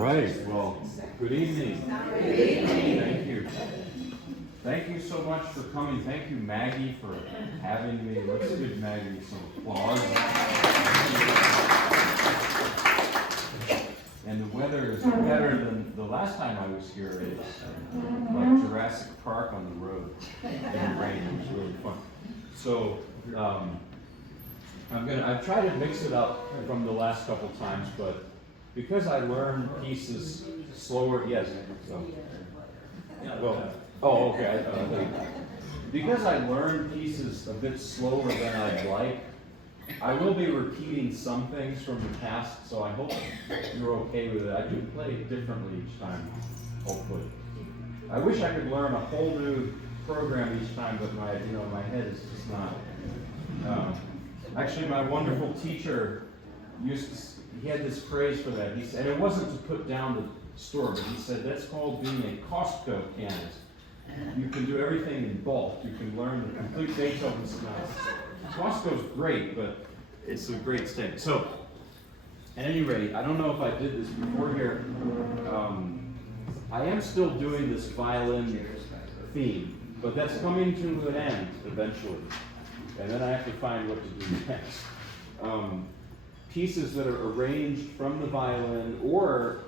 right. Well, good evening. Good evening. Thank you. Thank you so much for coming. Thank you, Maggie, for having me. Let's give Maggie some applause. And the weather is better than the last time I was here. It's like Jurassic Park on the road in the rain. It was really fun. So I've tried to mix it up from the last couple times, but because I learn pieces slower, yes. So, well, oh, okay. Because I learn pieces a bit slower than I'd like, I will be repeating some things from the past, so I hope you're okay with it. I do play differently each time, hopefully. I wish I could learn a whole new program each time, but my head is just not. Actually, my wonderful teacher he had this phrase for that. He said, and it wasn't to put down the store, but he said, that's called being a Costco pianist. You can do everything in bulk. You can learn the complete Beethoven sonata. Costco's great, but it's a great thing. So, at any rate, I don't know if I did this before here. I am still doing this violin theme, but that's coming to an end eventually. And then I have to find what to do next. Pieces that are arranged from the violin or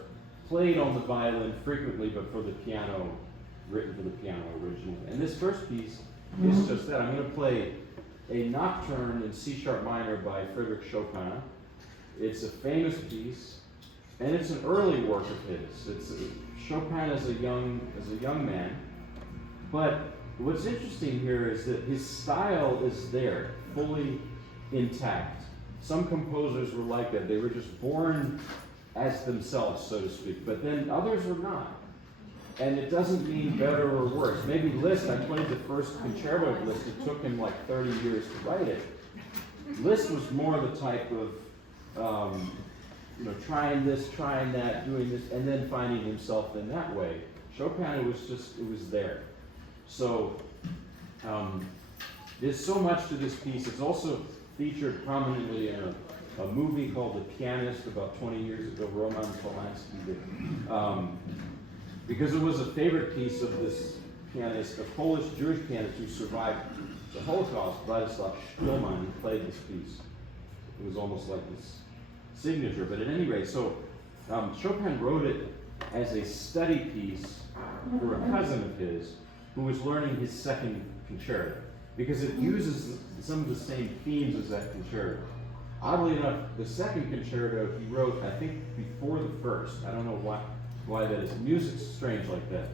played on the violin frequently, but for the piano, written for the piano originally. And this first piece is just that. I'm going to play a nocturne in C sharp minor by Frédéric Chopin. It's a famous piece, and it's an early work of his. It's Chopin as a young man. But what's interesting here is that his style is there, fully intact. Some composers were like that. They were just born as themselves, so to speak. But then others were not. And it doesn't mean better or worse. Maybe Liszt, I played the first concerto of Liszt. It took him like 30 years to write it. Liszt was more the type of, trying this, trying that, doing this, and then finding himself in that way. Chopin, it was there. So there's so much to this piece. It's also featured prominently in a movie called The Pianist about 20 years ago, Roman Polanski did. Because it was a favorite piece of this pianist, a Polish Jewish pianist who survived the Holocaust, Władysław Szpilman, who played this piece. It was almost like this signature, but at any rate, so Chopin wrote it as a study piece for a cousin of his who was learning his second concerto, because it uses some of the same themes as that concerto. Oddly enough, the second concerto he wrote, I think, before the first. I don't know why that is. Music's strange like that.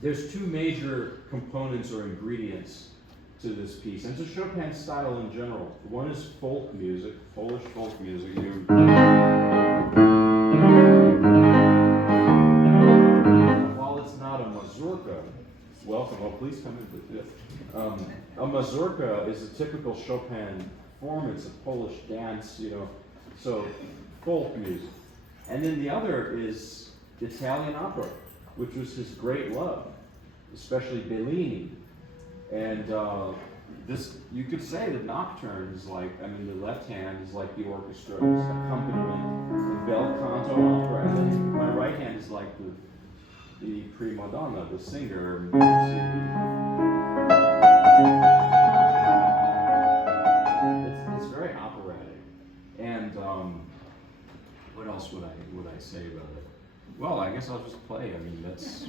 There's two major components or ingredients to this piece, and to Chopin's style in general. One is folk music, Polish folk music. While it's not a mazurka, welcome. Oh, please come in. A mazurka is a typical Chopin form. It's a Polish dance, so folk music. And then the other is Italian opera, which was his great love, especially Bellini. And this, you could say the nocturne is like, the left hand is like the orchestra's accompaniment, the bel canto opera, and then my right hand is like the prima donna, the singer. It's very operatic. And what else would I say about it? Well, I guess I'll just play. That's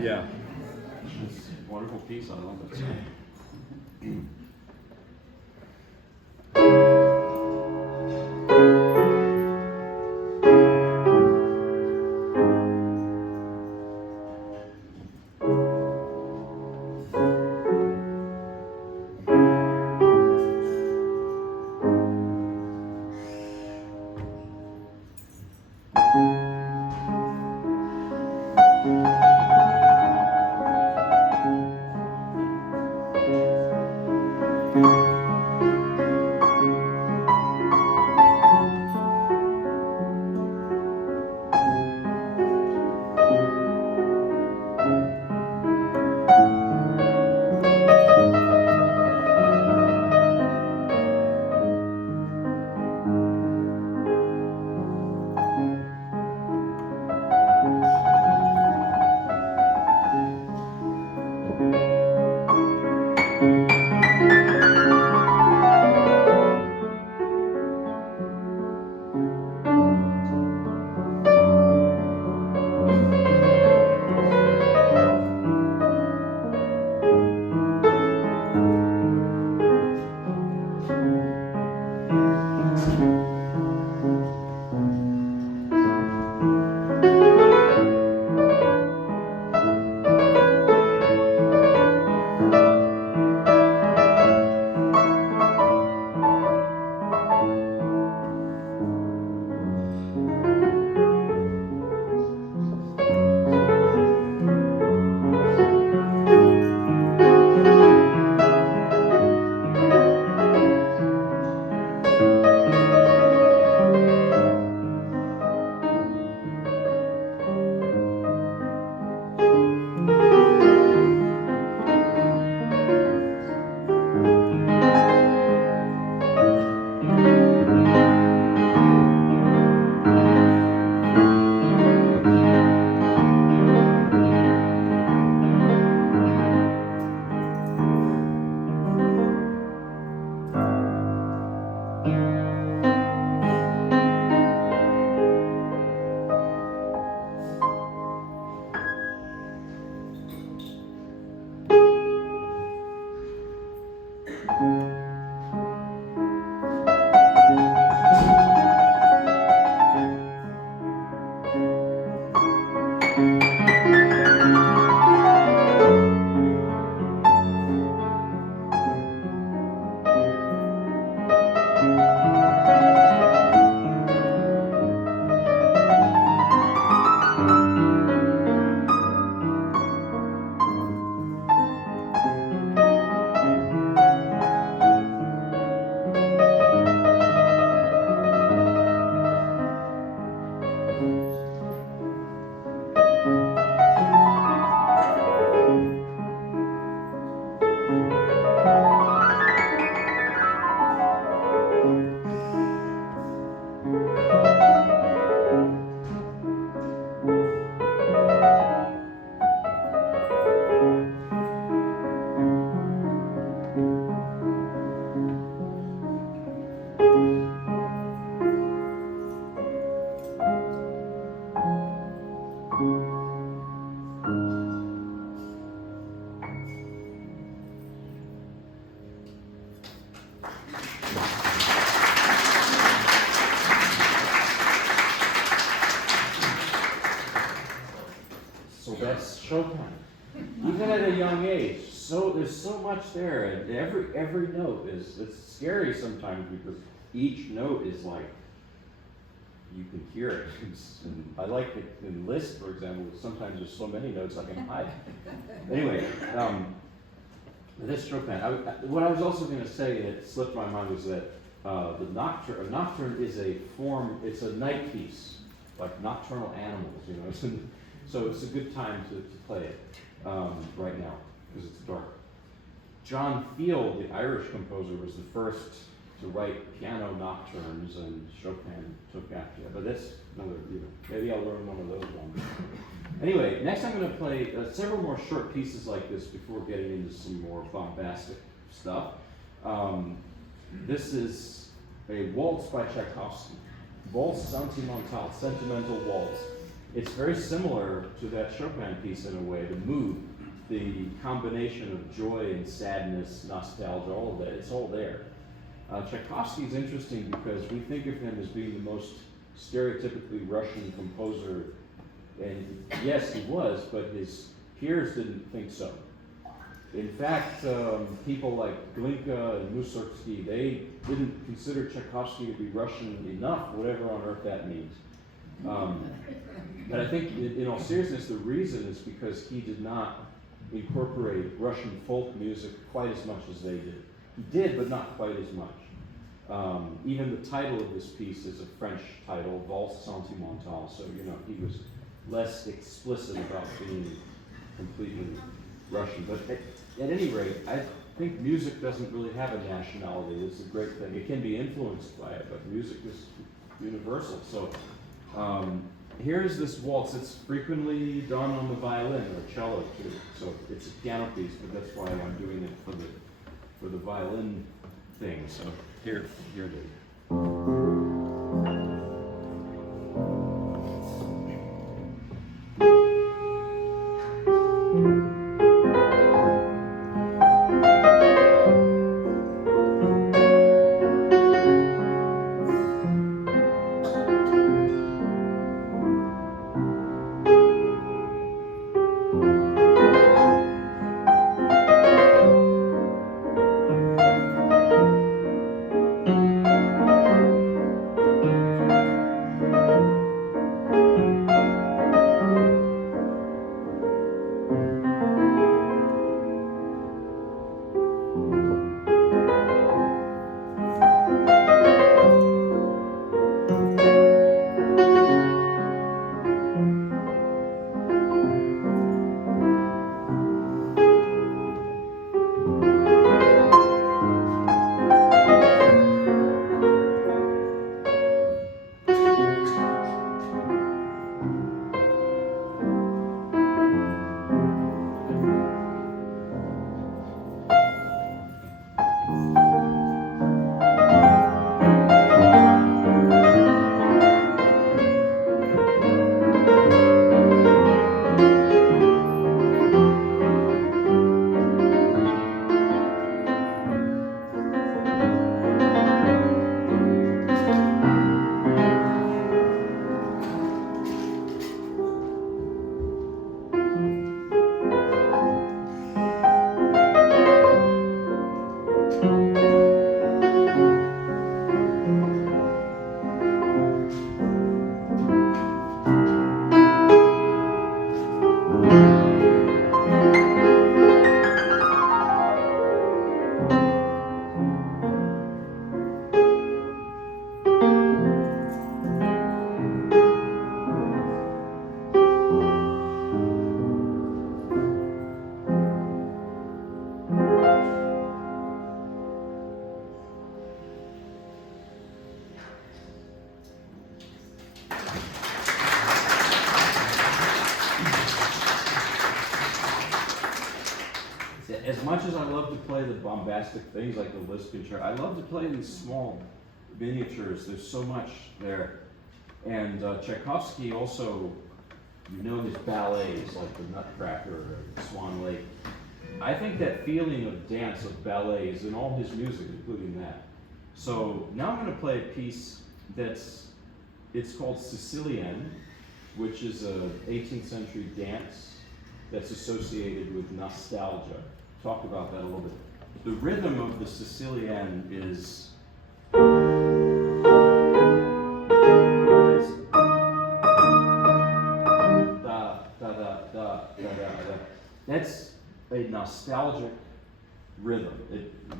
yeah. It's a wonderful piece. I love it. So that's Chopin. Even at a young age, so there's so much there, and every note it's scary sometimes because each note is like you can hear it. And I like it in Liszt, for example. Sometimes there's so many notes I can hide. Anyway, this Chopin. What I was also going to say, and it slipped my mind, was that the nocturne. A nocturne is a form. It's a night piece, like nocturnal animals. You know. So it's a good time to play it right now, because it's dark. John Field, the Irish composer, was the first to write piano nocturnes, and Chopin took after it. But that's another, maybe I'll learn one of those ones. Anyway, next I'm going to play several more short pieces like this before getting into some more bombastic stuff. This is a waltz by Tchaikovsky, Valse Sentimentale, Sentimental Waltz. It's very similar to that Chopin piece in a way, the mood, the combination of joy and sadness, nostalgia, all of that, it's all there. Tchaikovsky is interesting because we think of him as being the most stereotypically Russian composer, and yes, he was, but his peers didn't think so. In fact, people like Glinka and Mussorgsky, they didn't consider Tchaikovsky to be Russian enough, whatever on earth that means. But I think, in all seriousness, the reason is because he did not incorporate Russian folk music quite as much as they did. He did, but not quite as much. Even the title of this piece is a French title, Valse Sentimentale, so he was less explicit about being completely Russian. But at any rate, I think music doesn't really have a nationality. It's a great thing. It can be influenced by it, but music is universal. So here's this waltz. It's frequently done on the violin or cello too. So it's a piano piece, but that's why I'm doing it for the violin thing. So here it is. much as I love to play the bombastic things like the Liszt concerto, I love to play these small miniatures. There's so much there. And Tchaikovsky also, his ballets like the Nutcracker or Swan Lake. I think that feeling of dance, of ballet, is in all his music, including that. So now I'm going to play a piece it's called Sicilienne, which is a 18th century dance that's associated with nostalgia. Talk about that a little bit. The rhythm of the Sicilienne is da da da da da da. That's a nostalgic rhythm.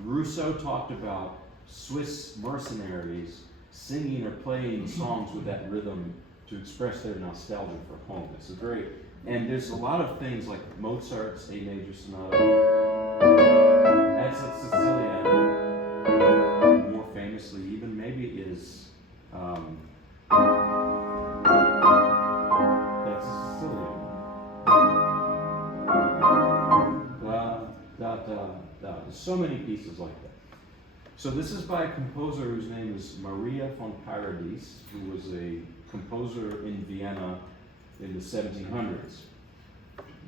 Rousseau talked about Swiss mercenaries singing or playing songs with that rhythm to express their nostalgia for home. And there's a lot of things like Mozart's A major sonata. That's a Sicilian. More famously, even maybe is that's a Sicilian. Da da da da. There's so many pieces like that. So this is by a composer whose name is Maria von Paradis, who was a composer in Vienna in the 1700s.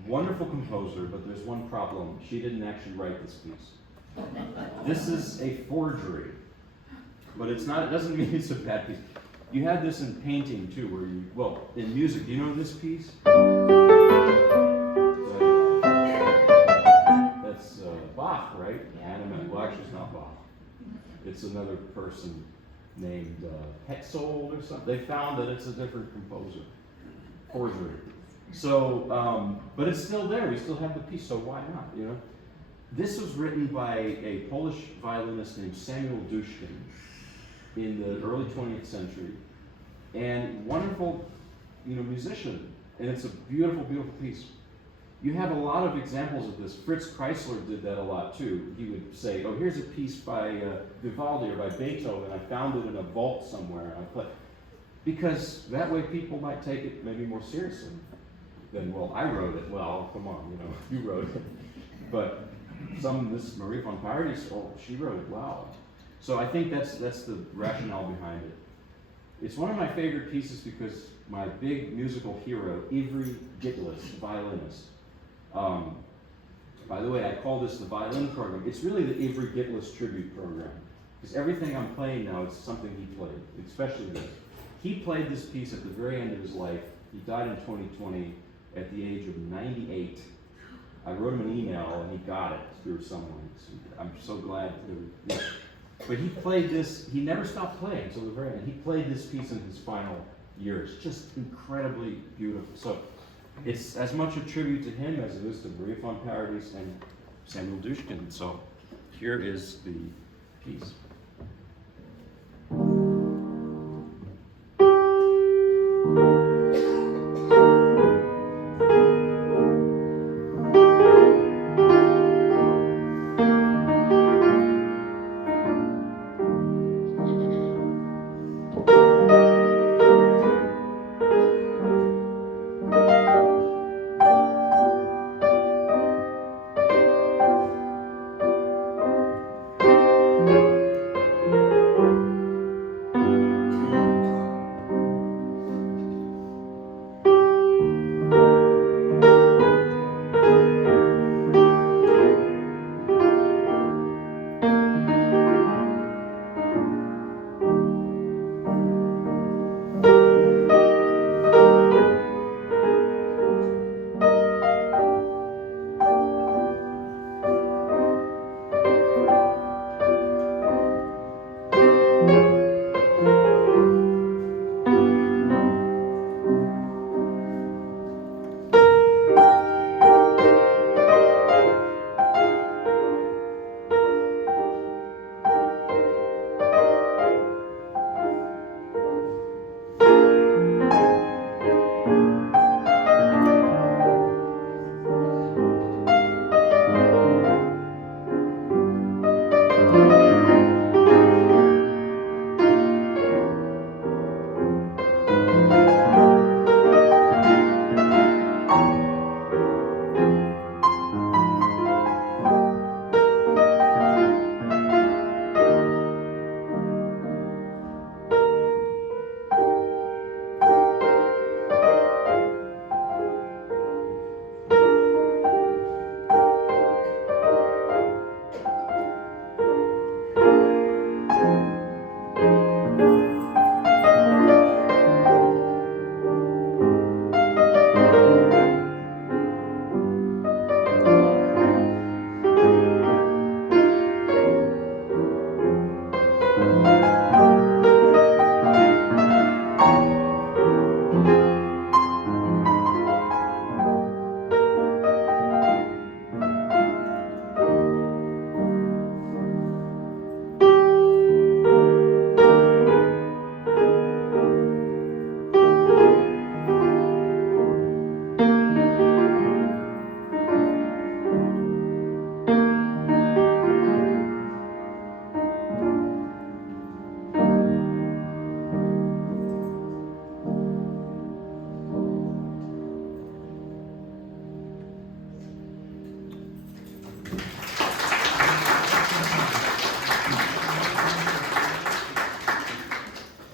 Wonderful composer, but there's one problem. She didn't actually write this piece. This is a forgery, but it doesn't mean it's a bad piece. You have this in painting too, in music. Do you know this piece? That's Bach, right? Well, actually it's not Bach. It's another person named Petzold or something. They found that it's a different composer. Forgery. So, but it's still there. We still have the piece, so why not, This was written by a Polish violinist named Samuel Dushkin in the early 20th century. And wonderful, musician. And it's a beautiful, beautiful piece. You have a lot of examples of this. Fritz Kreisler did that a lot too. He would say, oh, here's a piece by Vivaldi or by Beethoven. I found it in a vault somewhere. And I play. Because that way people might take it maybe more seriously than, well, I wrote it. Well, come on, you wrote it. But this Marie von Paradis, oh, she wrote it, wow. So I think that's the rationale behind it. It's one of my favorite pieces because my big musical hero, Ivry Gitlis, violinist. By the way, I call this the violin program. It's really the Ivry Gitlis tribute program. Because everything I'm playing now is something he played, especially this. He played this piece at the very end of his life. He died in 2020 at the age of 98. I wrote him an email and he got it through someone. So I'm so glad to. Yeah. But he played this, he never stopped playing until the very end. He played this piece in his final years. Just incredibly beautiful. So it's as much a tribute to him as it is to Maria von Paradis and Samuel Dushkin. So here is the piece.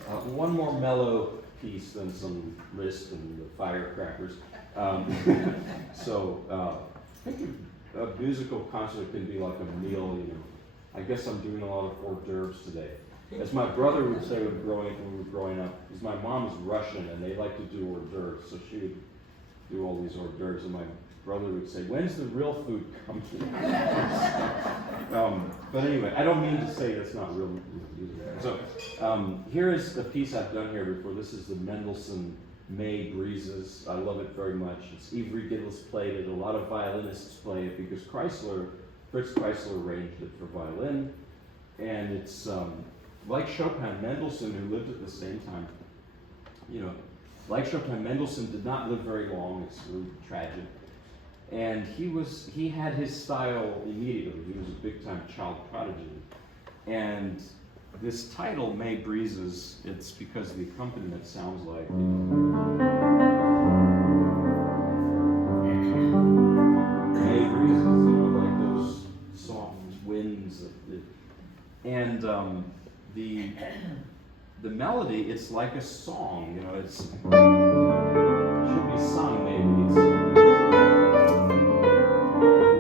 One more mellow piece than some Liszt and the firecrackers. I think a musical concert can be like a meal, you know. I guess I'm doing a lot of hors d'oeuvres today. As my brother would say when we were growing up, because my mom is Russian and they like to do hors d'oeuvres, so she would do all these hors d'oeuvres, and my brother would say, "When's the real food coming?" But anyway, I don't mean to say that's not real music. So here is a piece I've done here before. This is the Mendelssohn May Breezes. I love it very much. It's Ivry Gillis played it. A lot of violinists play it because Fritz Kreisler arranged it for violin. And it's like Chopin, Mendelssohn, who lived at the same time, you know, like Chopin, Mendelssohn did not live very long. It's really tragic. And he had his style immediately. He was a big-time child prodigy. And this title, May Breezes, it's because the accompaniment sounds like, you know, May breezes, you know, like those soft winds. And the melody, it's like a song, you know, it should be sung maybe.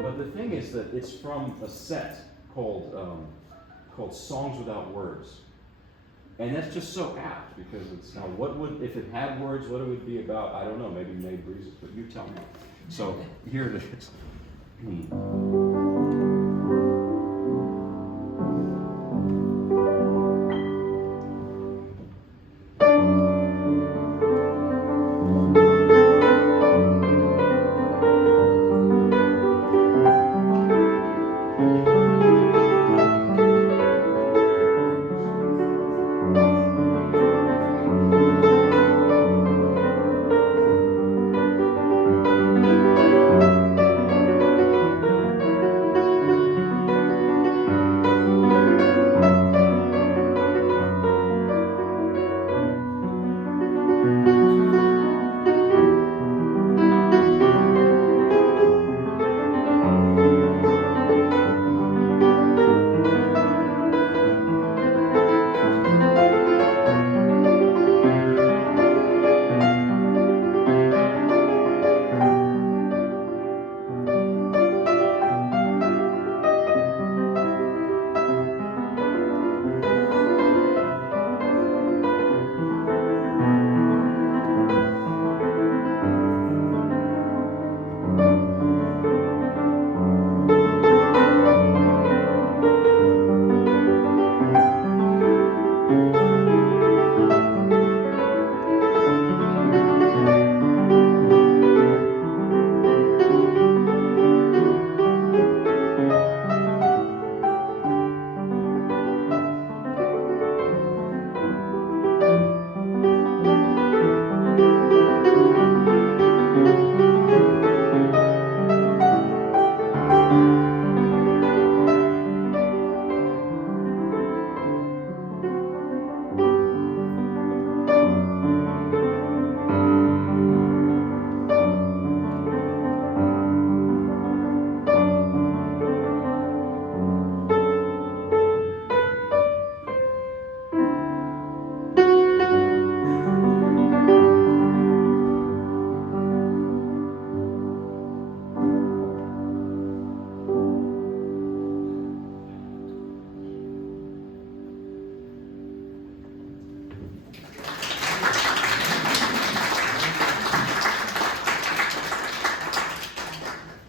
But the thing is that it's from a set called Songs Without Words. And that's just so apt because it's, now what would, if it had words, what it would be about, I don't know, maybe May Breezes, but you tell me. So here it is.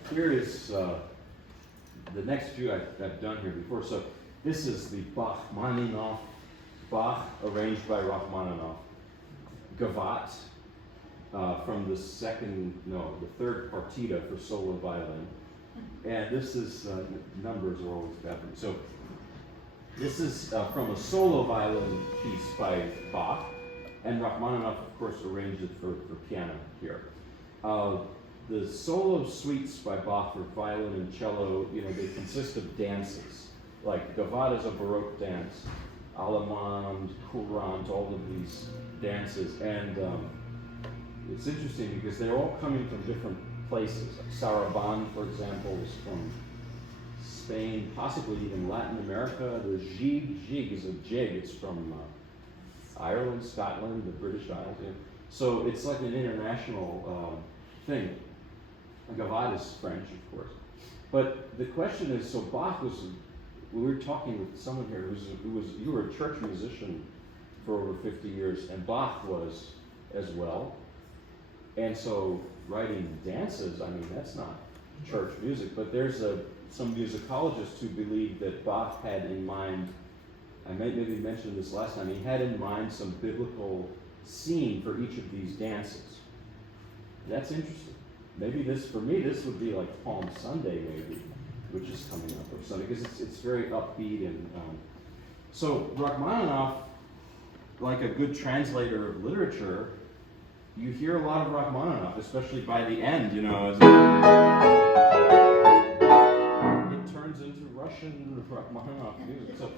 Here is the next few I've done here before. So this is the Bach arranged by Rachmaninoff, Gavotte from the third partita for solo violin. And this is, numbers are always bad for me. So this is from a solo violin piece by Bach, and Rachmaninoff, of course, arranged it for piano here. The solo suites by Bach for violin and cello, you know, they consist of dances. Like Gavotte is a Baroque dance, Allemande, Courant, all of these dances. And it's interesting because they're all coming from different places. Like Sarabande, for example, is from Spain, possibly even Latin America. The jig is a jig. It's from Ireland, Scotland, the British Isles. Yeah. So it's like an international thing. Gavotte is French, of course. But the question is, so Bach was, we were talking with someone here you were a church musician for over 50 years, and Bach was as well. And so writing dances, I mean, that's not church music, but there's some musicologists who believe that Bach had in mind, I maybe mentioned this last time, he had in mind some biblical scene for each of these dances. That's interesting. Maybe for me, this would be like Palm Sunday, maybe, which is coming up, or something, because it's very upbeat. And so Rachmaninoff, like a good translator of literature, you hear a lot of Rachmaninoff, especially by the end, as it turns into Russian Rachmaninoff music. So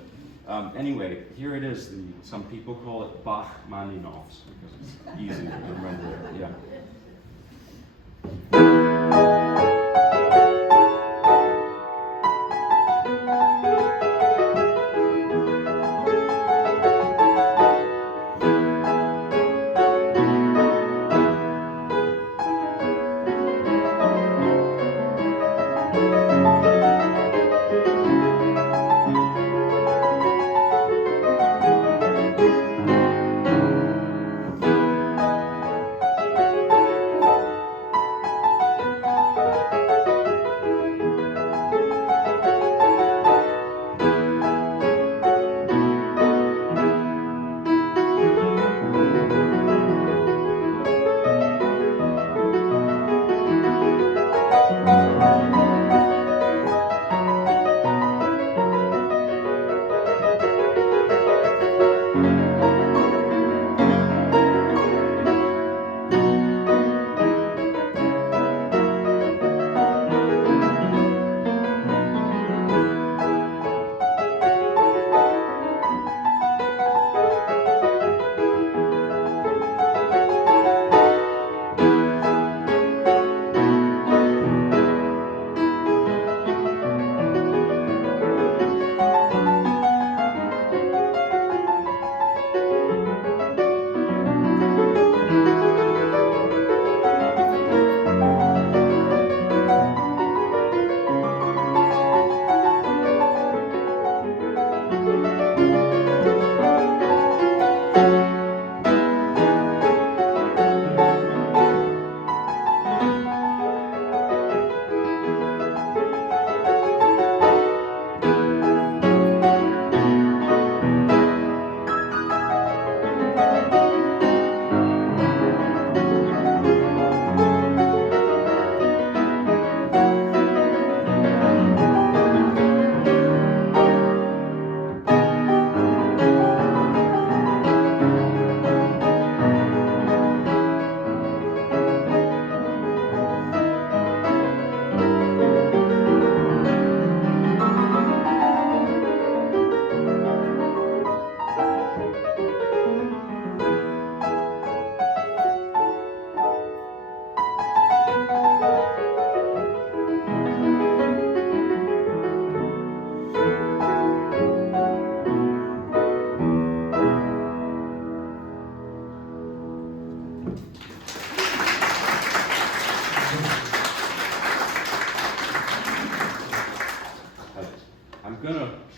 anyway, here it is. Some people call it Bachmaninoffs because it's easy to remember. Yeah.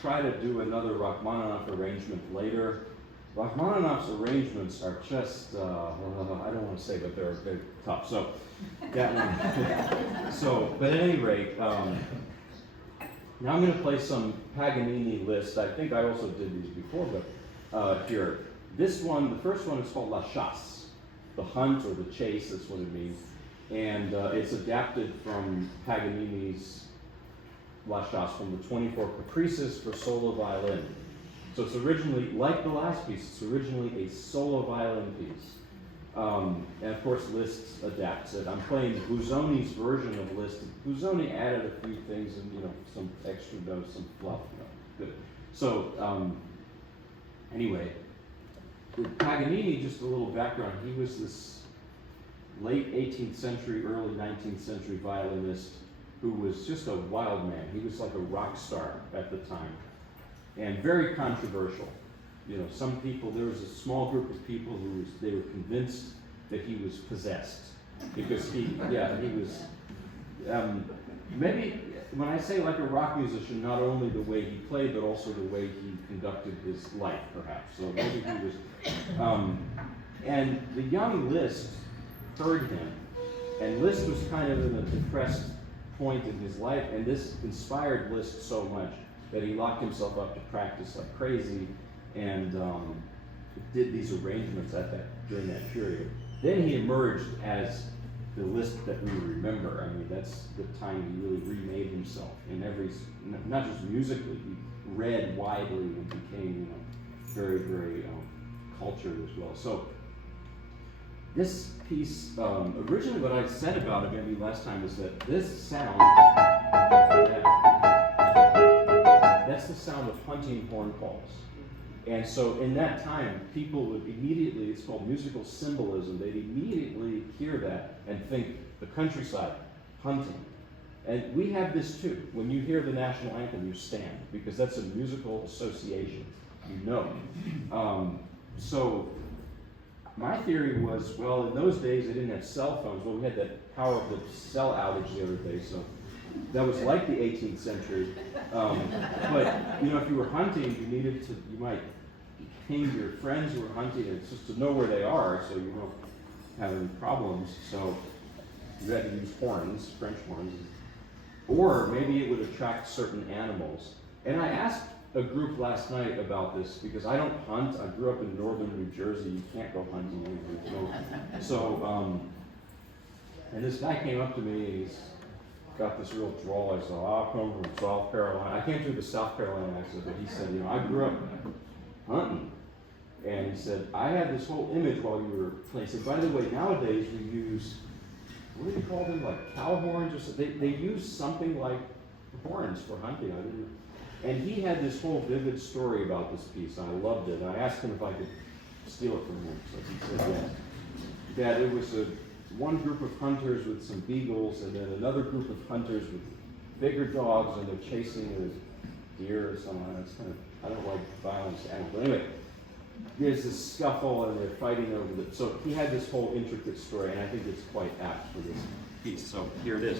Try to do another Rachmaninoff arrangement later. Rachmaninoff's arrangements are just, I don't want to say, but they're tough. So, yeah. But at any rate, now I'm going to play some Paganini list. I think I also did these before, but here. This one, the first one is called La Chasse, the hunt or the chase, that's what it means. And it's adapted from Paganini's La Chasse, from the 24 Caprices for solo violin. So it's originally, like the last piece, it's originally a solo violin piece. And of course Liszt adapts it. I'm playing Busoni's version of Liszt. Busoni added a few things and some extra notes, some fluff. Good. So anyway, with Paganini, just a little background, he was this late 18th century, early 19th century violinist who was just a wild man. He was like a rock star at the time, and very controversial. some people, there was a small group of people they were convinced that he was possessed. Because he was, maybe, when I say like a rock musician, not only the way he played, but also the way he conducted his life, perhaps. So maybe he was, and the young Liszt heard him, and Liszt was kind of in a depressed point in his life, and this inspired Liszt so much that he locked himself up to practice like crazy, and did these arrangements during that period. Then he emerged as the Liszt that we remember. I mean, that's the time he really remade himself in not just musically, he read widely and became, very, very cultured as well. So this piece, originally what I said about it maybe last time is that this sound, that's the sound of hunting horn calls. And so in that time, people would immediately, it's called musical symbolism, they'd immediately hear that and think the countryside, hunting. And we have this too. When you hear the national anthem, you stand, because that's a musical association, So my theory was, well, in those days they didn't have cell phones. Well, we had that power of the cell outage the other day, so that was like the 18th century. But if you were hunting, you might ping your friends who were hunting, and just to know where they are, so you won't have any problems. So you had to use horns, French horns, or maybe it would attract certain animals. And I asked a group last night about this because I don't hunt. I grew up in northern New Jersey. You can't go hunting anywhere. So, and this guy came up to me and he's got this real drawl. I said, I'll come from South Carolina. I can't do the South Carolina accent, but he said, I grew up hunting. And he said, I had this whole image while you were playing. He said, by the way, nowadays we use, what do you call them, like cow horns or something? They use something like horns for hunting. And he had this whole vivid story about this piece. I loved it. I asked him if I could steal it from him. So he said yes. That it was one group of hunters with some beagles, and then another group of hunters with bigger dogs, and they're chasing a deer or something. It's kind of, I don't like violence animals. But anyway, there's this scuffle and they're fighting over it. So he had this whole intricate story, and I think it's quite apt for this piece. So here it is.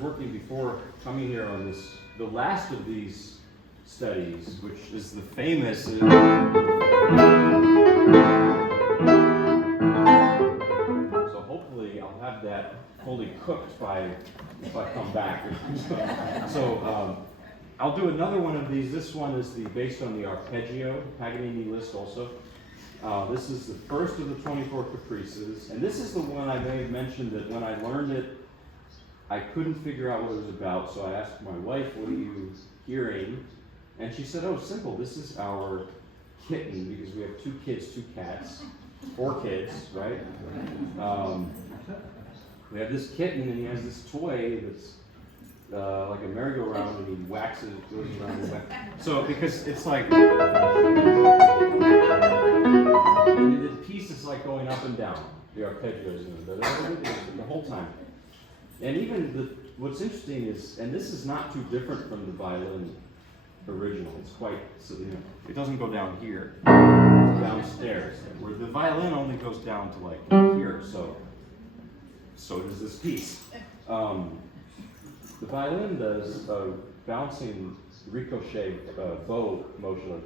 working before coming here on this, the last of these studies, which is the famous. So hopefully I'll have that fully cooked if I come back. So I'll do another one of these. This one is based on the arpeggio, Paganini list also. This is the first of the 24 caprices, and this is the one I may have mentioned that when I learned it, I couldn't figure out what it was about, so I asked my wife, what are you hearing? And she said, oh, simple, this is our kitten, because we have 2 kids, 2 cats, 4 kids, right? We have this kitten, and he has this toy that's like a merry-go-round, and he whacks it, goes around and whacks. So, because it's like, the piece is like going up and down, the arpeggios, the whole time. And even what's interesting is, and this is not too different from the violin original, it's quite, so, it doesn't go down here, it's downstairs, where the violin only goes down to like here, so does this piece. The violin does a bouncing ricochet bow motion,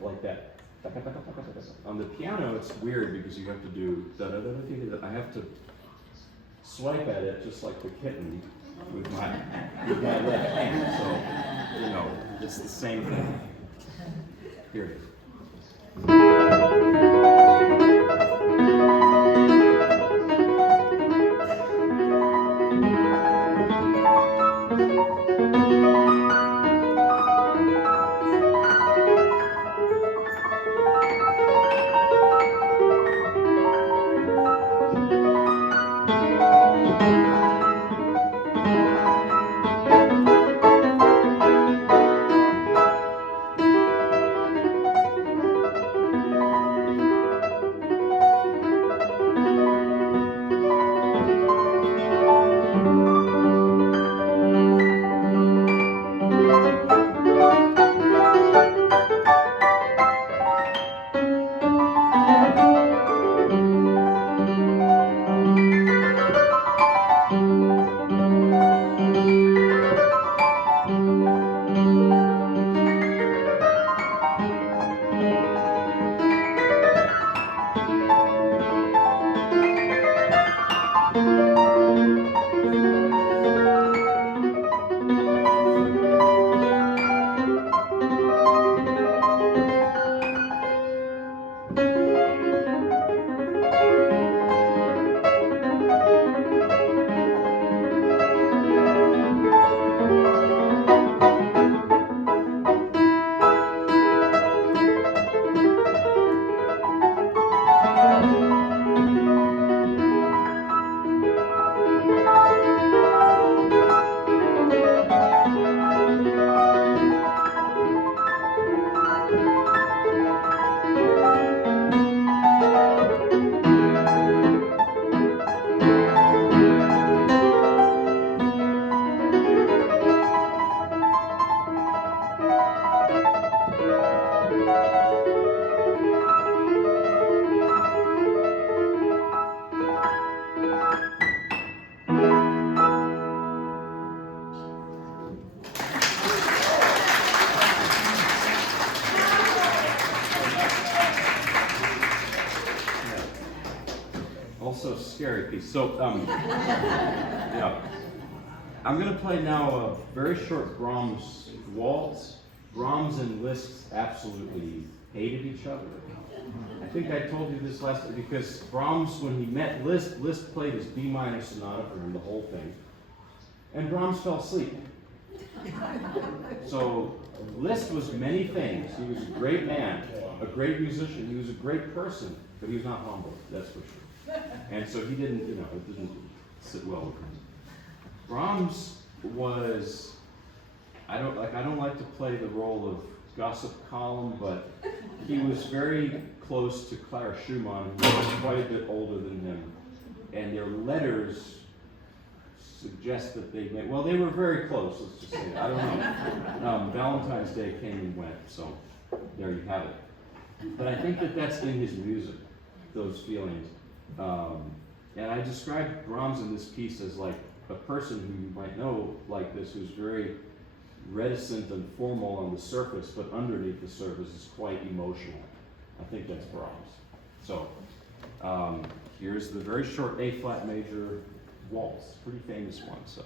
like that. On the piano, it's weird because you have to do I have to swipe at it just like the kitten with my left hand. So, it's the same thing. Here it is. Also scary piece. So, yeah. I'm going to play now a very short Brahms waltz. Brahms and Liszt absolutely hated each other. I think I told you this last time, because Brahms, when he met Liszt, Liszt played his B minor sonata for him, the whole thing. And Brahms fell asleep. So Liszt was many things. He was a great man, a great musician, he was a great person, but he was not humble, that's for sure. And so he didn't, it didn't sit well with him. Brahms was, I don't like to play the role of gossip column, but he was very close to Clara Schumann, who was quite a bit older than him. And their letters suggest that they were very close, let's just say. I don't know. Valentine's Day came and went, so there you have it. But I think that that's in his music, those feelings. And I described Brahms in this piece as like a person who you might know like this, who's very reticent and formal on the surface, but underneath the surface is quite emotional. I think that's Brahms. So here's the very short A flat major waltz, pretty famous one. So.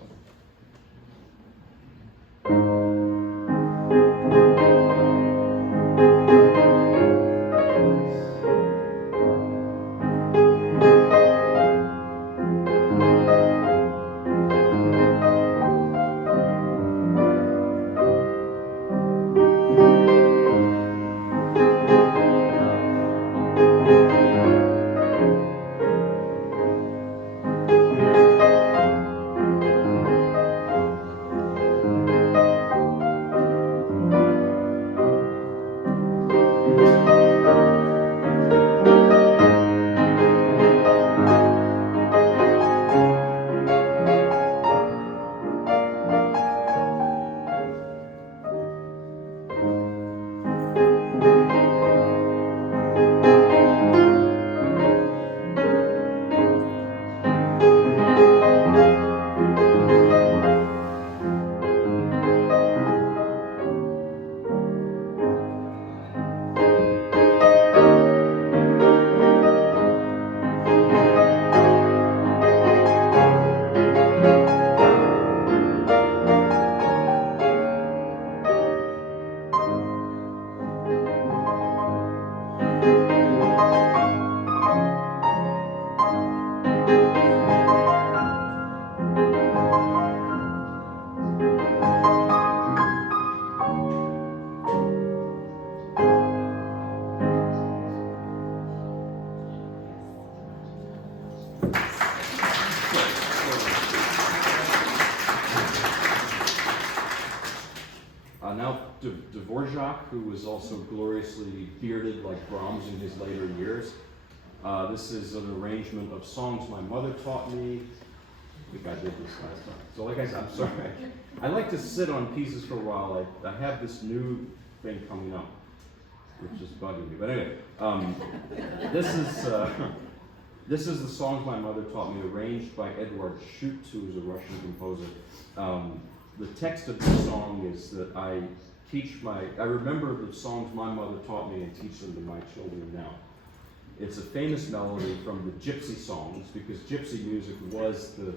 Now, Dvorak, who was also gloriously bearded like Brahms in his later years. This is an arrangement of songs my mother taught me. I think I did this last time. So like I said, I'm sorry. I like to sit on pieces for a while. I have this new thing coming up, which is bugging me. But anyway, this is the songs my mother taught me, arranged by Eduard Schütz, who is a Russian composer. The text of the song is that I remember the songs my mother taught me and teach them to my children now. It's a famous melody from the gypsy songs, because gypsy music was the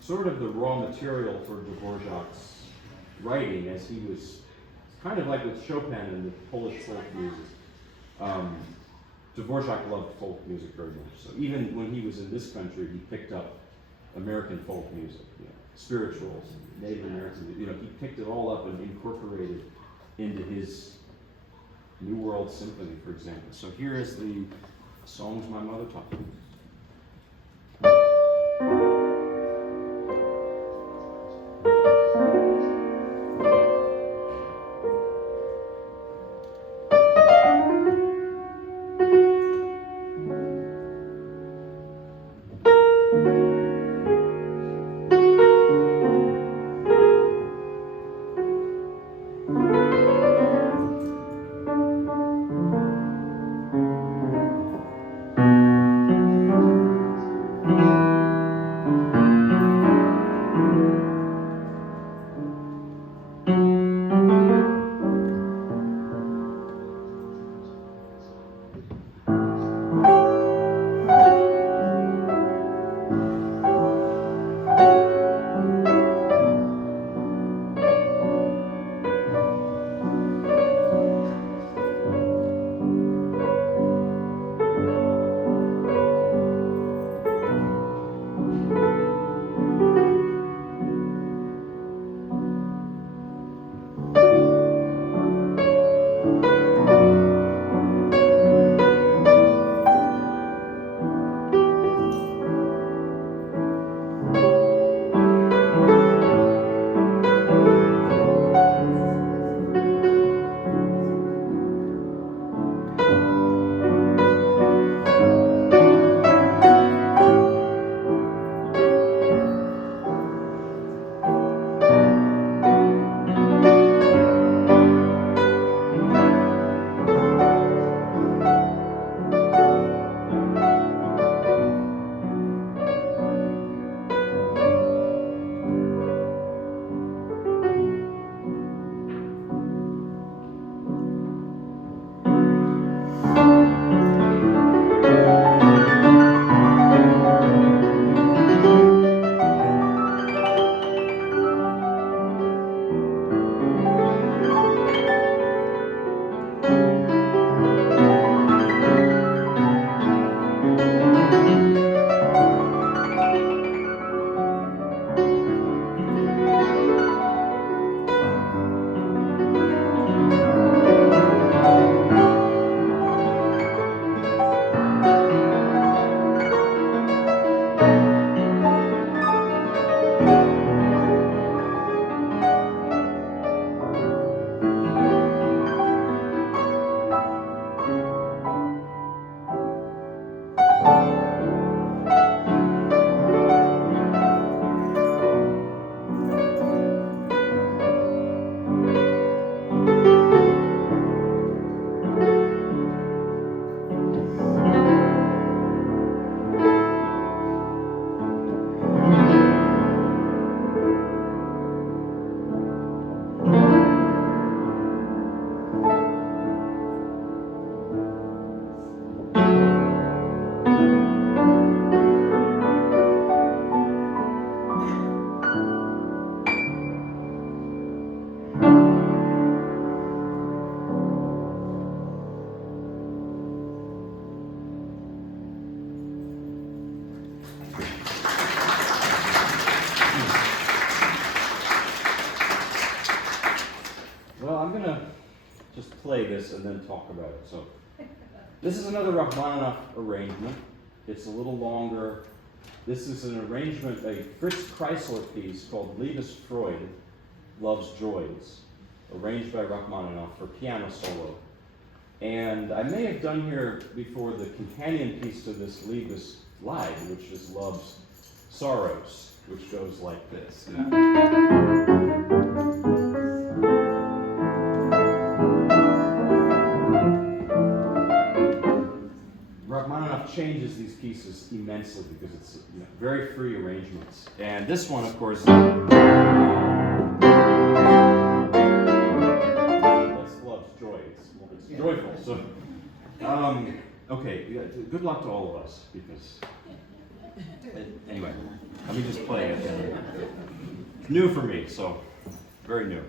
sort of the raw material for Dvorak's writing, as he was kind of like with Chopin and the Polish folk music. Dvorak loved folk music very much, so even when he was in this country, he picked up American folk music, spirituals, Native American, he picked it all up and incorporated into his New World Symphony, for example. So here is the songs my mother taught me. Well, I'm gonna just play this and then talk about it. So, this is another Rachmaninoff arrangement. It's a little longer. This is an arrangement, a Fritz Kreisler piece called Liebes Freud, Love's Joys, arranged by Rachmaninoff for piano solo. And I may have done here before the companion piece to this Liebes Leid, which is Love's Sorrows, which goes like this. Rachmaninoff changes these pieces immensely because it's very free arrangements. And this one, of course, that's Love's Joy. It's joyful. So, okay, good luck to all of us because. Anyway, let me just play it. It's new for me, so very new.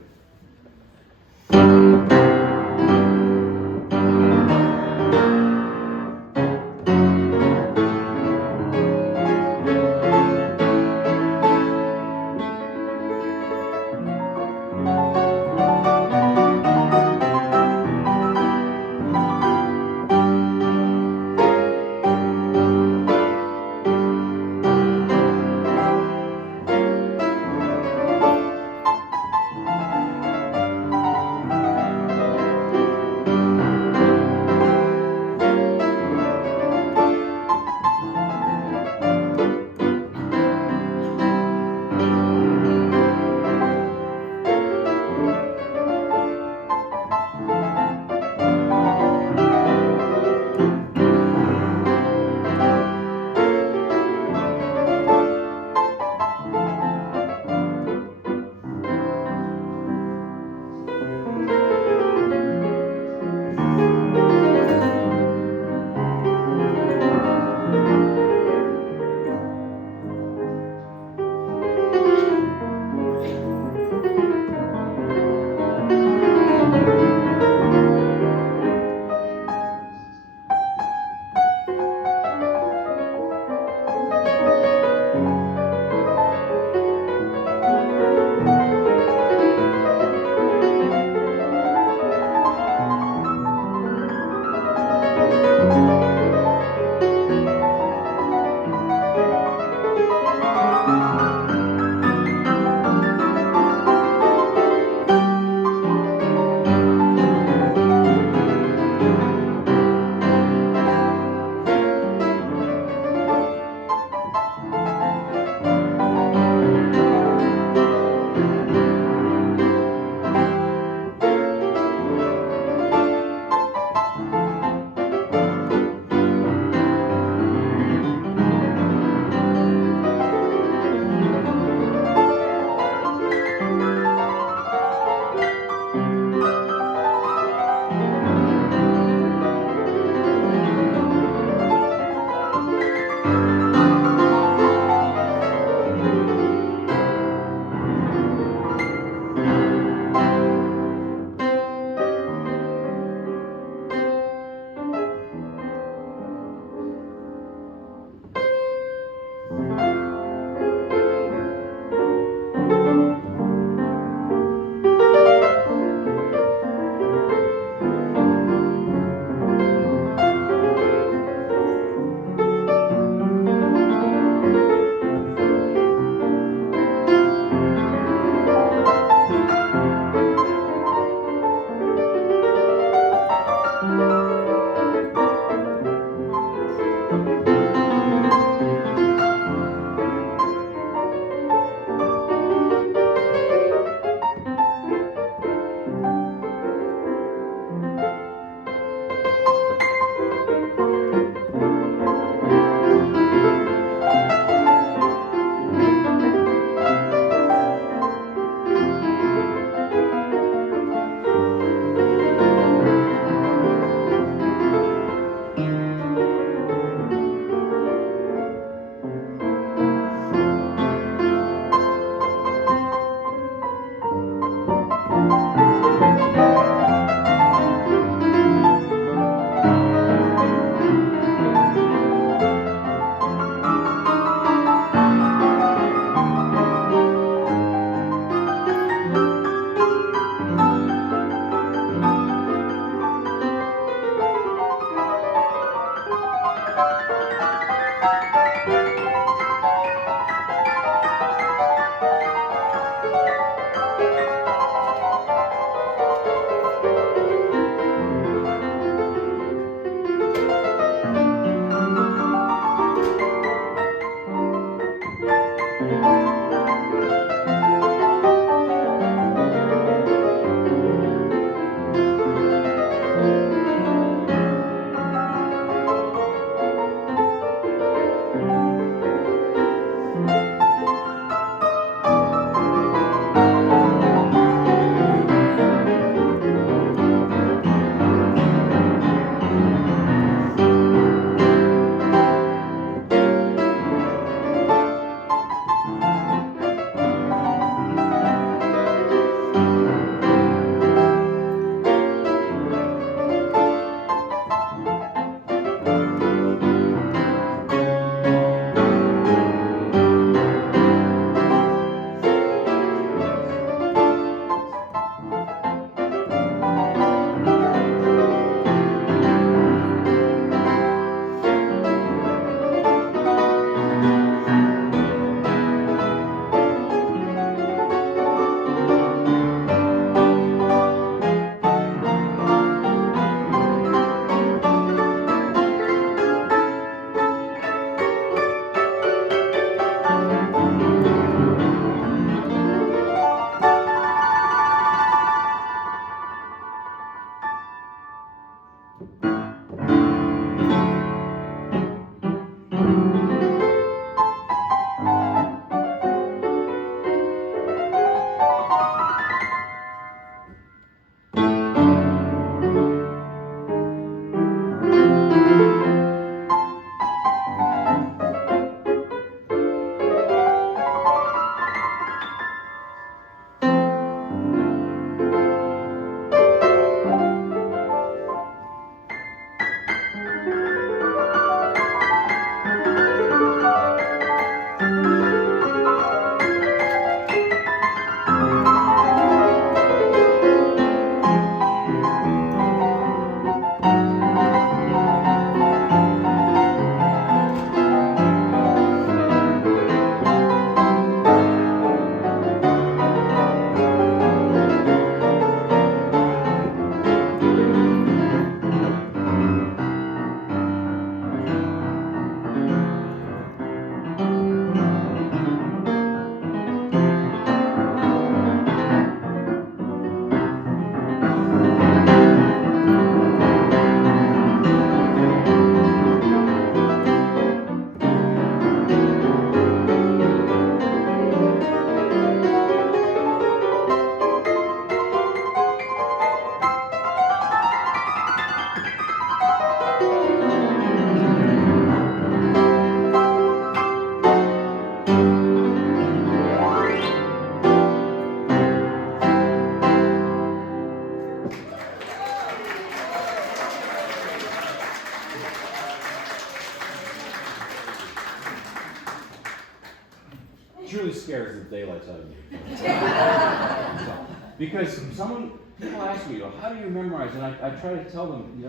daylights out of me. So, because people ask me, how do you memorize? And I try to tell them,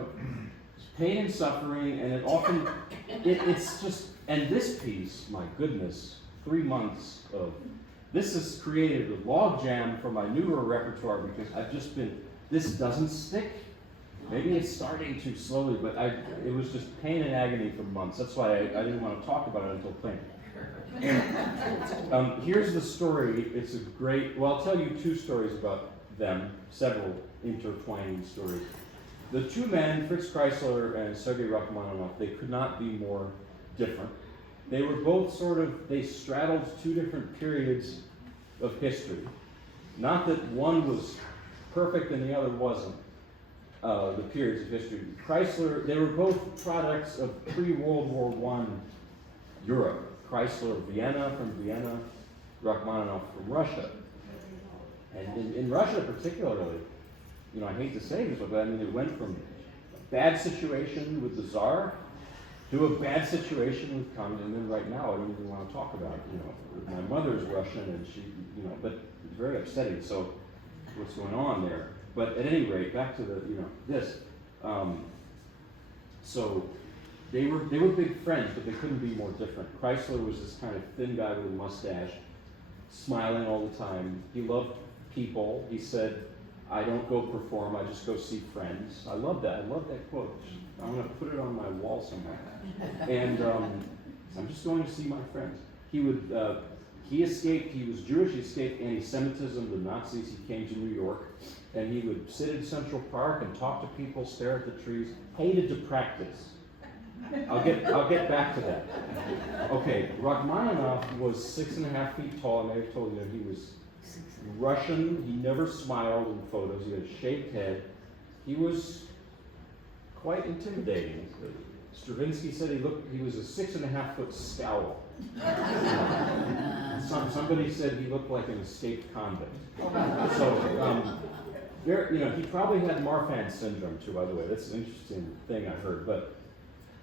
it's pain and suffering, and it's just, and this piece, my goodness, 3 months of, this has created a logjam for my newer repertoire because I've just been, this doesn't stick. Maybe it's starting to slowly, but it was just pain and agony for months. That's why I didn't want to talk about it until playing. And here's the story. It's a great, well, I'll tell you 2 stories about them, several intertwining stories. The 2 men, Fritz Kreisler and Sergei Rachmaninoff, they could not be more different. They were both they straddled 2 different periods of history. Not that one was perfect and the other wasn't, the periods of history. Chrysler, they were both products of pre-World War I Europe. Chrysler, Vienna, from Vienna, Rachmaninoff from Russia. And in Russia particularly, I hate to say this, but I mean, it went from a bad situation with the Tsar to a bad situation with communism. And right now, I don't even want to talk about it. My mother's Russian, and she, but it's very upsetting. So, what's going on there? But at any rate, back to the, this. So, they were big friends, but they couldn't be more different. Chrysler was this kind of thin guy with a mustache, smiling all the time. He loved people. He said, "I don't go perform. I just go see friends." I love that. I love that quote. I'm going to put it on my wall somewhere. And I'm just going to see my friends. He escaped. He was Jewish. He escaped anti-Semitism, the Nazis. He came to New York, and he would sit in Central Park and talk to people, stare at the trees. Hated to practice. I'll get back to that. Okay, Rachmaninoff was 6.5 feet tall. I may have told you he was Russian. He never smiled in photos. He had a shaved head. He was quite intimidating. Stravinsky said he was a 6.5 foot scowl. Somebody said he looked like an escaped convict. So, he probably had Marfan syndrome too, by the way. That's an interesting thing I heard. But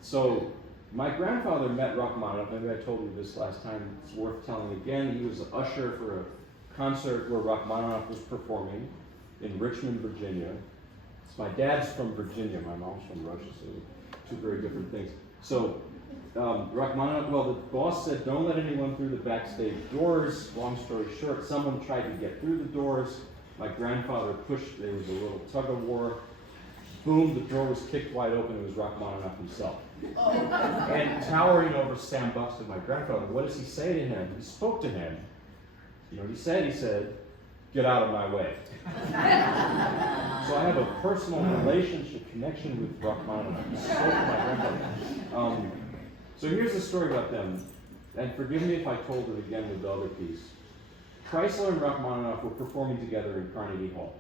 so my grandfather met Rachmaninoff. Maybe I told you this last time. It's worth telling again. He was an usher for a concert where Rachmaninoff was performing in Richmond, Virginia. My dad's from Virginia. My mom's from Russia, so 2 very different things. So Rachmaninoff, well, the boss said, "Don't let anyone through the backstage doors." Long story short, someone tried to get through the doors. My grandfather pushed. There was a little tug of war. Boom! The door was kicked wide open. It was Rachmaninoff himself. And towering over Sam Buxton, my grandfather. What does he say to him? He spoke to him. He said, "Get out of my way." So I have a personal relationship, connection with Rachmaninoff. He spoke to my grandfather. So here's the story about them. And forgive me if I told it again with the other piece. Chrysler and Rachmaninoff were performing together in Carnegie Hall.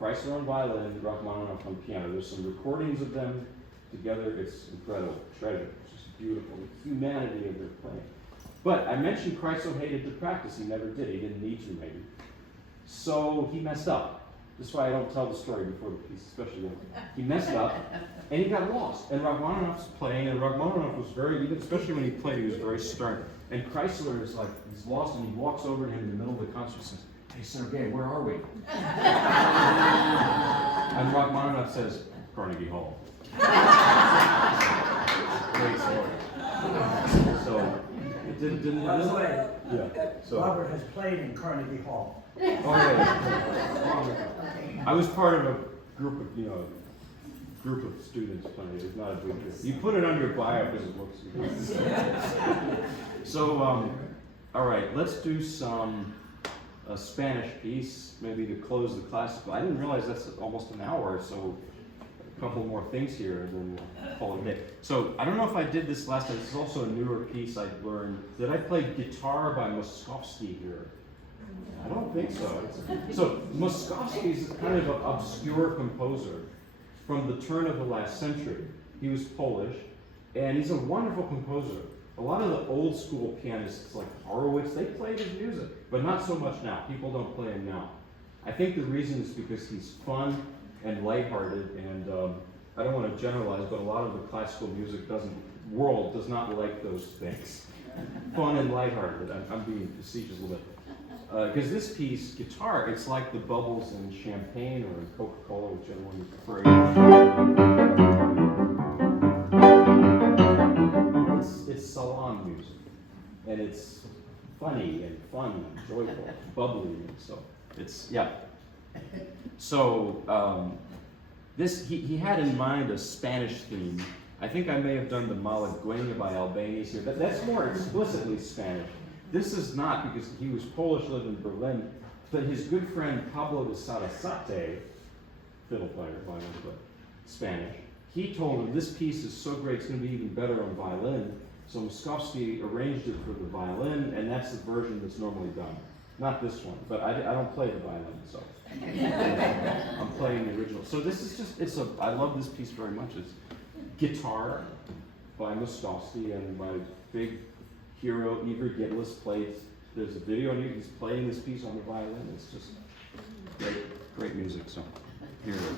Chrysler on violin, Rachmaninoff on piano. There's some recordings of them together. It's incredible. Treasure. It's just beautiful. The humanity of their playing. But I mentioned Chrysler hated to practice. He never did. He didn't need to, maybe. So he messed up. That's why I don't tell the story before the piece, especially when he messed up, and he got lost. And Rachmaninoff's playing, and Rachmaninoff was especially when he played, he was very stern. And Chrysler is like, he's lost, and he walks over to him in the middle of the concert and says, "Hey, Sergei, where are we?" And Rachmaninoff says, "Carnegie Hall." Great story. So, it didn't. By the way, Yeah. So. Robert has played in Carnegie Hall. Oh, yeah. I was part of a group of students playing. It's not a big deal. You put it on your bio because it looks good. So, all right, let's do a Spanish piece, maybe to close the classical. I didn't realize that's almost an hour, so a couple more things here, and then we'll call it a day. So, I don't know if I did this last time. This is also a newer piece I learned. Did I play Guitar by Moskowski here? I don't think so. So Moskowski is kind of an obscure composer from the turn of the last century. He was Polish, and he's a wonderful composer. A lot of the old school pianists like Horowitz, they played his music, but not so much now. People don't play him now. I think the reason is because he's fun and lighthearted, and I don't want to generalize, but a lot of the classical music world does not like those things. Fun and lighthearted. I'm being facetious a little bit. because this piece, guitar, it's like the bubbles in champagne or in Coca-Cola, whichever one you prefer. It's salon music, and it's funny and fun and joyful, and bubbly, and so it's, yeah. So he had in mind a Spanish theme. I think I may have done the Malagueña by Albanese here. That's more explicitly Spanish. This is not, because he was Polish, lived in Berlin, but his good friend Pablo de Sarasate, fiddle player, violin, but Spanish, he told him this piece is so great, it's going to be even better on violin. So Moskowski arranged it for the violin, and that's the version that's normally done. Not this one, but I don't play the violin, so I'm playing the original. So this is just, I love this piece very much. It's guitar by Moskowski, and my big hero, Ivor Gidlis, there's a video on he's playing this piece on the violin. It's just great music, so here it is.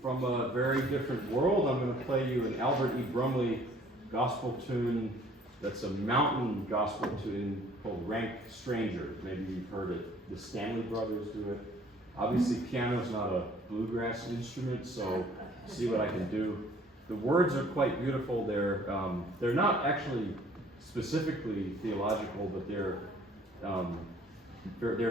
From a very different world, I'm going to play you an Albert E. Brumley gospel tune that's a mountain gospel tune called Rank Stranger. Maybe you've heard it. The Stanley Brothers do it. Obviously, piano's not a bluegrass instrument, so see what I can do. The words are quite beautiful. They're not actually specifically theological, but they're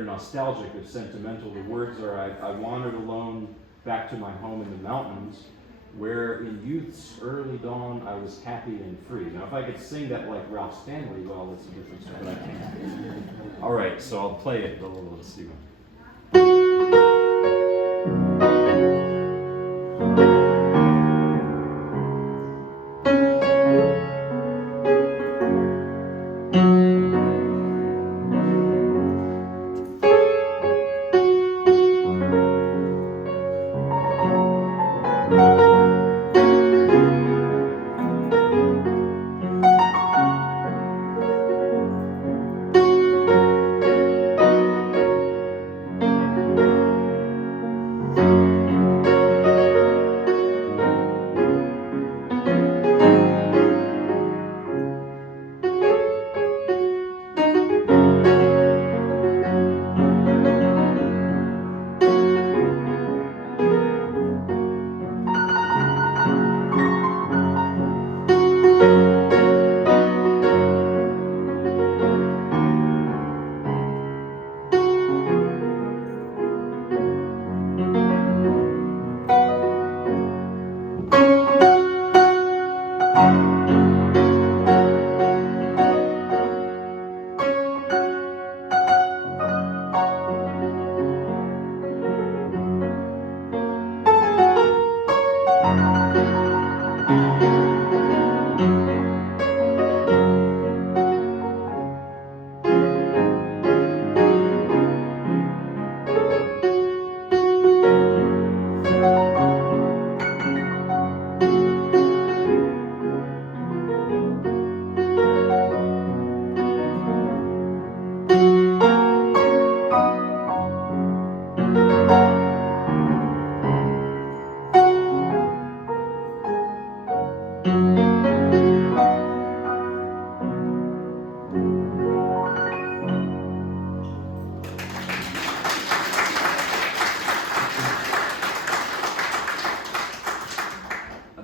nostalgic, they're sentimental. The words are, I wandered alone back to my home in the mountains, where in youth's early dawn I was happy and free. Now, if I could sing that like Ralph Stanley, well, that's a different story, but I can't. All right, so I'll play it. Let's see.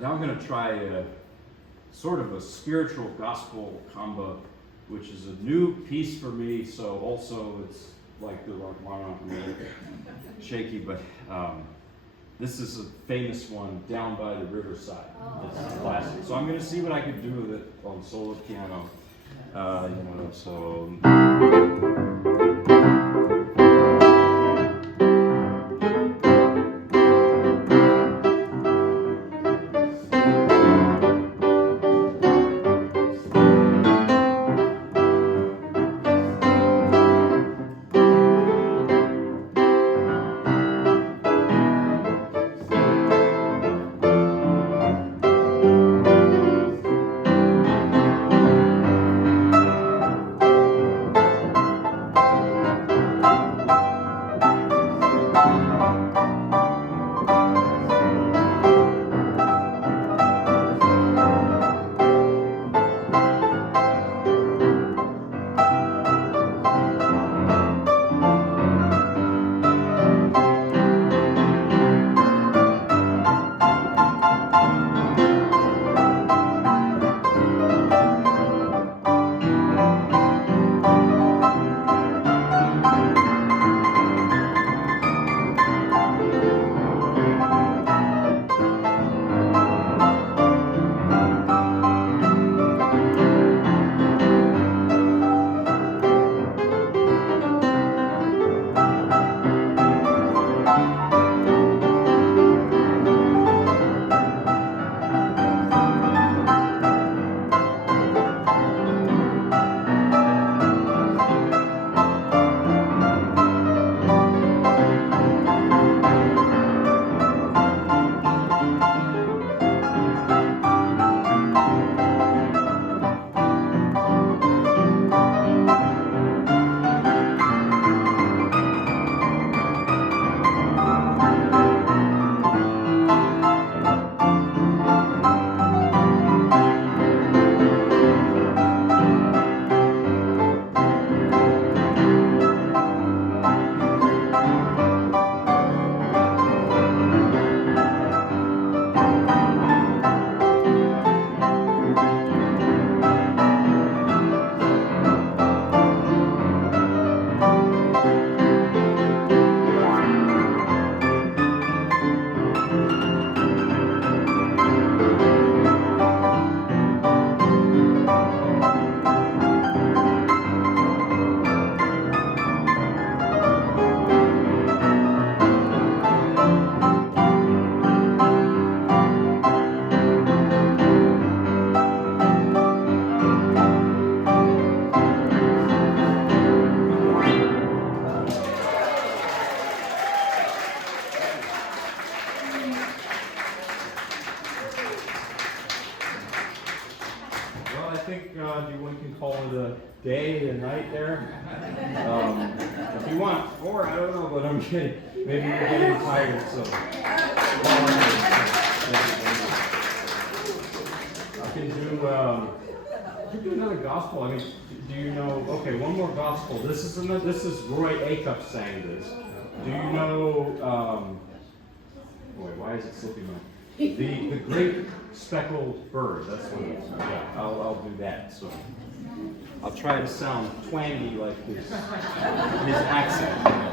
Now I'm going to try a sort of a spiritual gospel combo, which is a new piece for me. So also it's like the shaky, but this is a famous one, Down by the Riverside. It's a classic. So I'm going to see what I can do with it on solo piano. We can call it a day, a night there. If you want more, I don't know, but I'm kidding. maybe you're getting tired, so. I can do another gospel. I mean, do you know, okay, one more gospel. This is Roy Acuff sang this. Do you know, boy, why is it slipping my, the great speckled bird, that's what it is. Yeah, I'll do that, so. I'll try to sound twangy like his accent.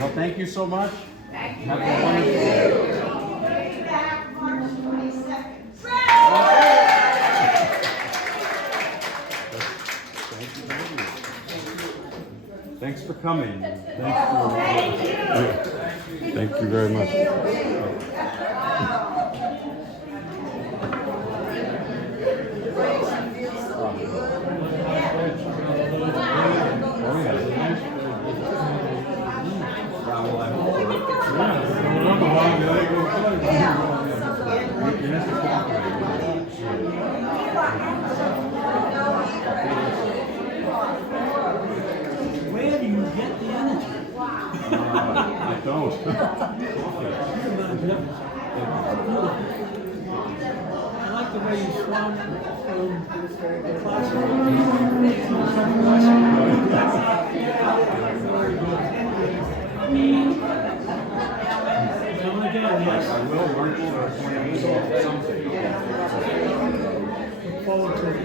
Well, thank you so much. Thank you. Have a wonderful day. Way back March 22nd. Thanks for coming. Thank you very much. Where do you get the energy? I don't. I like the way you swung from classical Come again, yes. I will work for something. Look forward to it.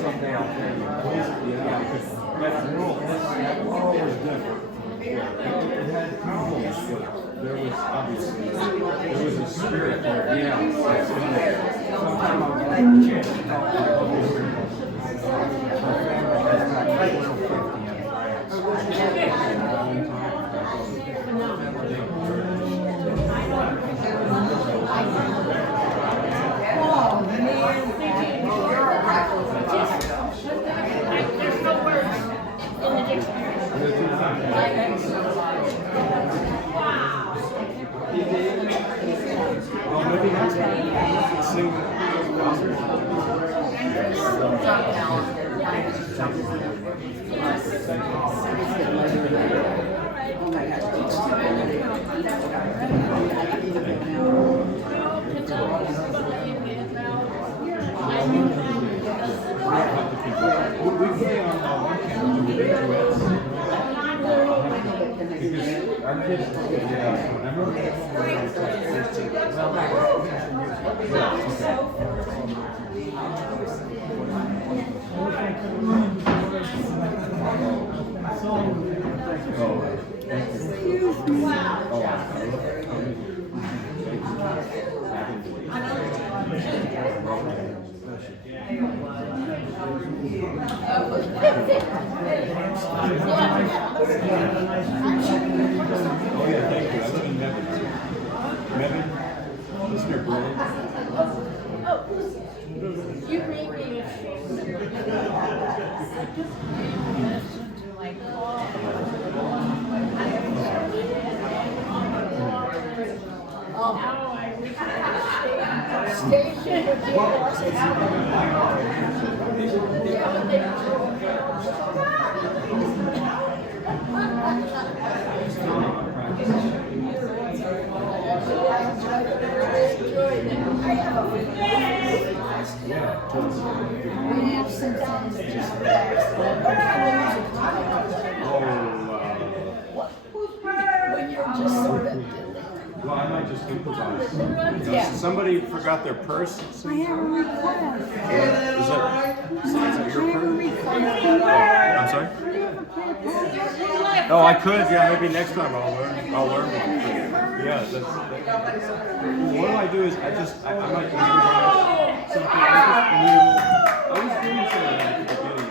Someday I'll tell you. That world is different. there was obviously, there was a spirit there, yeah. Sometime I'll get a chance to talk to you. My family has got 1250 in There's no words in the dictionary. Well, maybe next time, sing. We play on one camera, we do duets. Because our kids, yeah, I remember when I was Oh yeah, thank you. I live in Mebane. Mebane? Isn't your brother? You read me a now I reach the station. Well, I might just improvise. Yeah. Somebody forgot their purse. I have a request. Is that your I have a purse? request. I'm sorry? Do you ever play poker? Oh, I could. Yeah, maybe next time I'll learn. I'll learn. Yeah, that's. What I do is I might improvise something. I was doing some of that at the beginning.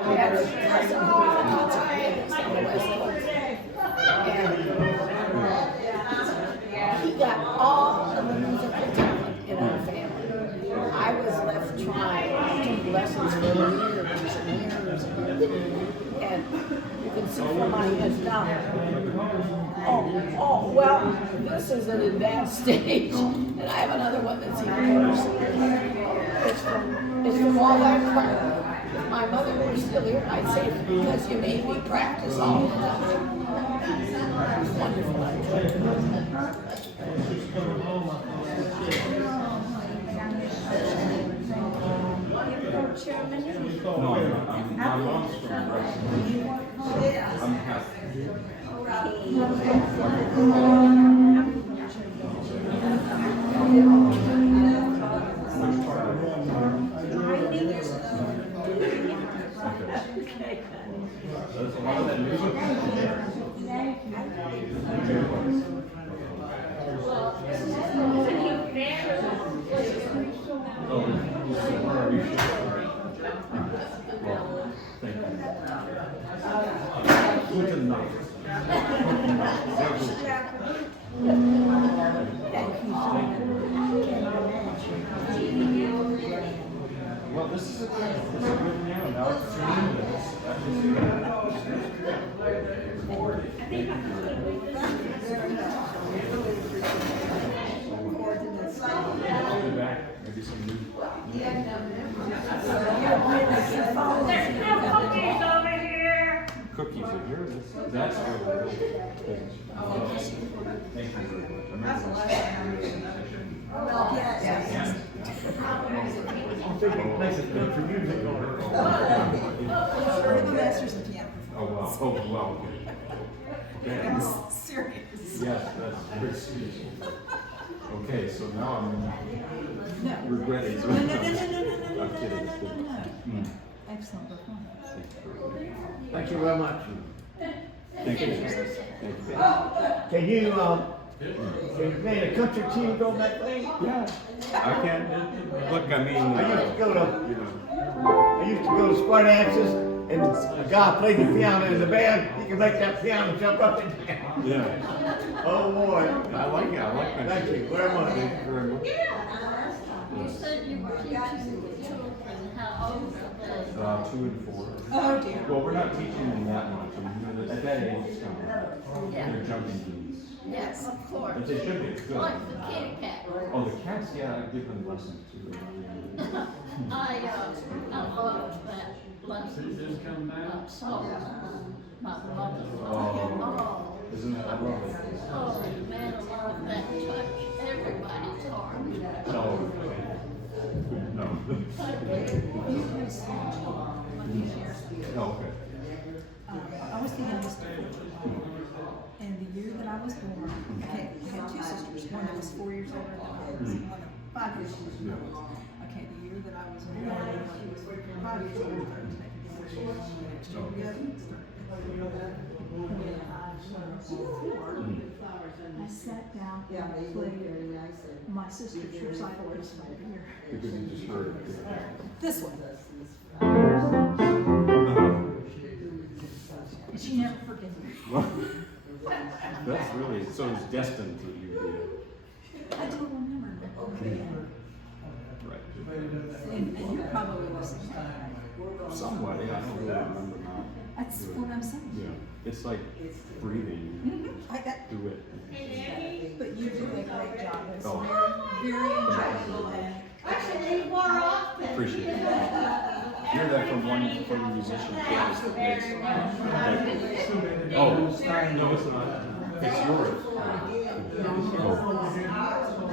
I just He got all of the musical talent in our family. I was left trying. I took lessons for years and years. And you can see where money has done. Oh, well, this is an advanced stage. And I have another one that's even worse. It's from all that crap. If my mother were still here, I'd say it's because you made me practice all the time. It's wonderful. I enjoyed it. No, my mom's from Russia. I'm half. There's a lot of that music. Guten Nacht. Well, this is a good piano. Now it's 2 minutes. I'll be back. Maybe some new. There's no cookies over here. Cookies are yours. That's for the thank you very much. Oh wow. Oh wow. Okay. Serious. Yes, that's very sweet. Okay, so now I'm regretting. No. I'm kidding. Excellent performance. Thank you very much. Thank you. Thank you. Can you made a country tune on that thing? Yeah, I can. Look, I mean, I used to go to, you know, I used to go to square dances, and a guy played the piano in the band. He could make that piano jump up and down. yeah. Oh boy! I like it. I like country. Thank you very much. Thank you very much. You said you were teaching the children how old are they? 2 and 4. Oh dear. Well, we're not teaching them that much. I mean, at that age, it's kind of, Yeah. they're jumping beans. Yes, of course. But they should be. It's good. Like the kitty cat. Oh, the cats, yeah, I give them lessons too. I love that lesson. Song. My mother. Oh, isn't that, I love it. Oh, man, I love that touch. Everybody's heart. No. No. Oh, okay. I was the youngest of 4. And the year that I was born, I had 2 sisters. One that was 4 years older than I was, and one that 5 years older than I was. Okay, the year that I was born, when she was 5 years old, I was taken to the next year together. When I was 4, I sat down and played my sister's recital this year. Because you just heard it. This one. And she never forgave me. That's really, so it's destined to you be I don't remember. right. And you're probably the same. Somewhat, yeah, I don't really remember now. That's what I'm saying. Yeah, it's like breathing, I got, do it. but you do a great job. It's Oh. very enjoyable and I should leave more often. Appreciate it. Hear that from one musician. Yes, that makes- Oh, no, it's not. It's yours. Oh.